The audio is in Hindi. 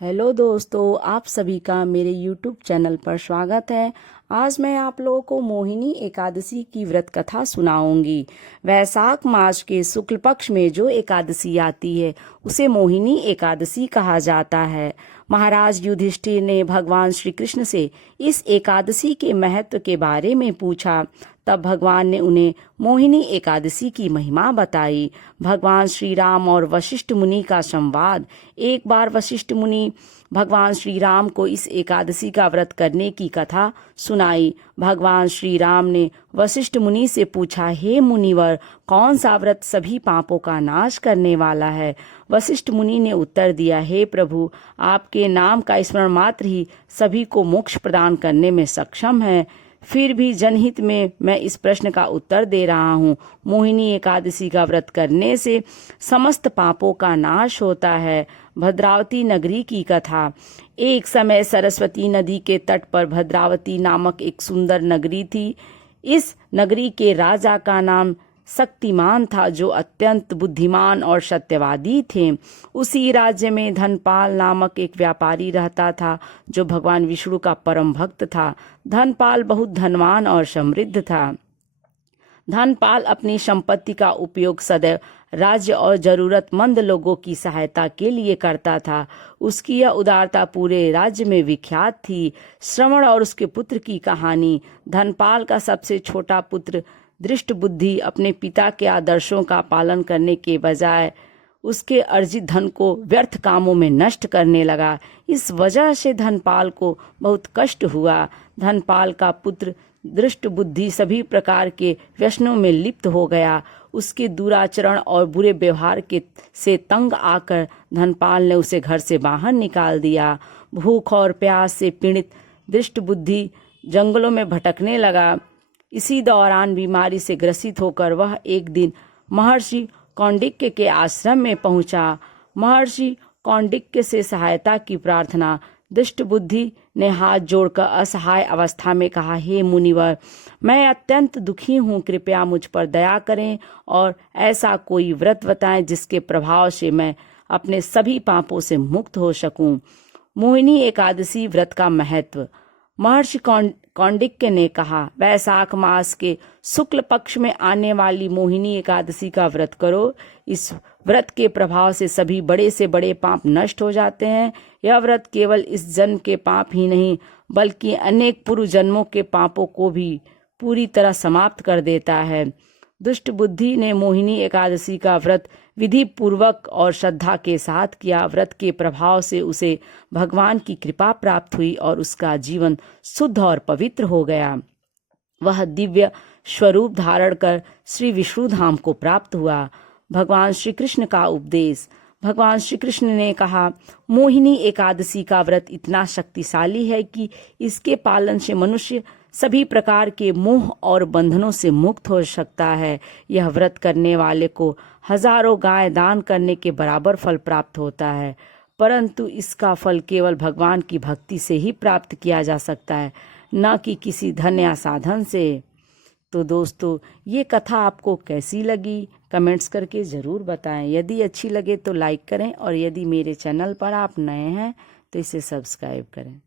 हेलो दोस्तों, आप सभी का मेरे YouTube चैनल पर स्वागत है। आज मैं आप लोगों को मोहिनी एकादशी की व्रत कथा सुनाऊंगी। वैशाख मास के शुक्ल पक्ष में जो एकादशी आती है उसे मोहिनी एकादशी कहा जाता है। महाराज युधिष्ठिर ने भगवान श्री कृष्ण से इस एकादशी के महत्व के बारे में पूछा। तब भगवान ने उन्हें मोहिनी एकादशी की महिमा बताई। भगवान श्री राम और वशिष्ठ मुनि का संवाद। एक बार वशिष्ठ मुनि भगवान श्री राम को इस एकादशी का व्रत करने की कथा सुनाई। भगवान श्री राम ने वशिष्ठ मुनि से पूछा, हे मुनिवर, कौन सा व्रत सभी पापों का नाश करने वाला है? वशिष्ठ मुनि ने उत्तर दिया, हे प्रभु, आपके नाम का स्मरण मात्र ही सभी को मोक्ष प्रदान करने में सक्षम है। फिर भी जनहित में मैं इस प्रश्न का उत्तर दे रहा हूँ। मोहिनी एकादशी का व्रत करने से समस्त पापों का नाश होता है। भद्रावती नगरी की कथा। एक समय सरस्वती नदी के तट पर भद्रावती नामक एक सुंदर नगरी थी। इस नगरी के राजा का नाम शक्तिमान था, जो अत्यंत बुद्धिमान और सत्यवादी थे। उसी राज्य में धनपाल नामक एक व्यापारी रहता था, जो भगवान विष्णु का परम भक्त था। धनपाल बहुत धनवान और समृद्ध था। धनपाल अपनी संपत्ति का उपयोग सदैव राज्य और जरूरतमंद लोगों की सहायता के लिए करता था। उसकी यह उदारता पूरे राज्य में विख्यात थी। श्रवण और उसके पुत्र की कहानी। धनपाल का सबसे छोटा पुत्र दृष्ट बुद्धि अपने पिता के आदर्शों का पालन करने के बजाय उसके अर्जित धन को व्यर्थ कामों में नष्ट करने लगा। इस वजह से धनपाल को बहुत कष्ट हुआ। धनपाल का पुत्र दृष्ट बुद्धि सभी प्रकार के व्यसनों में लिप्त हो गया। उसके दुराचरण और बुरे व्यवहार के से तंग आकर धनपाल ने उसे घर से बाहर निकाल दिया। भूख और प्यास से पीड़ित दृष्ट बुद्धि जंगलों में भटकने लगा। इसी दौरान बीमारी से ग्रसित होकर वह एक दिन महर्षि कौंडिन्य के आश्रम में पहुंचा। महर्षि कौंडिन्य से सहायता की प्रार्थना। दुष्ट बुद्धि ने हाथ जोड़कर असहाय अवस्था में कहा, हे मुनिवर, मैं अत्यंत दुखी हूँ, कृपया मुझ पर दया करें और ऐसा कोई व्रत बताएं जिसके प्रभाव से मैं अपने सभी पापों से मुक्त हो सकूं। मोहिनी एकादशी व्रत का महत्व। महर्षि कौंडिन्य ने कहा, वैशाख मास के शुक्ल पक्ष में आने वाली मोहिनी एकादशी का व्रत करो। इस व्रत के प्रभाव से सभी बड़े से बड़े पाप नष्ट हो जाते हैं। यह व्रत केवल इस जन्म के पाप ही नहीं, बल्कि अनेक पूर्व जन्मों के पापों को भी पूरी तरह समाप्त कर देता है। दुष्ट बुद्धि ने मोहिनी एकादशी का व्रत विधि पूर्वक और श्रद्धा के साथ किया। व्रत के प्रभाव से उसे भगवान की कृपा प्राप्त हुई और उसका जीवन शुद्ध और पवित्र हो गया। वह दिव्य स्वरूप धारण कर श्री विष्णु धाम को प्राप्त हुआ। भगवान श्री कृष्ण का उपदेश। भगवान श्री कृष्ण ने कहा, मोहिनी एकादशी का व्रत इतना शक्तिशाली है कि इसके पालन से मनुष्य सभी प्रकार के मोह और बंधनों से मुक्त हो सकता है। यह व्रत करने वाले को हजारों गाय दान करने के बराबर फल प्राप्त होता है, परंतु इसका फल केवल भगवान की भक्ति से ही प्राप्त किया जा सकता है, न कि किसी धन या साधन से। तो दोस्तों, ये कथा आपको कैसी लगी कमेंट्स करके ज़रूर बताएं। यदि अच्छी लगे तो लाइक करें और यदि मेरे चैनल पर आप नए हैं तो इसे सब्सक्राइब करें।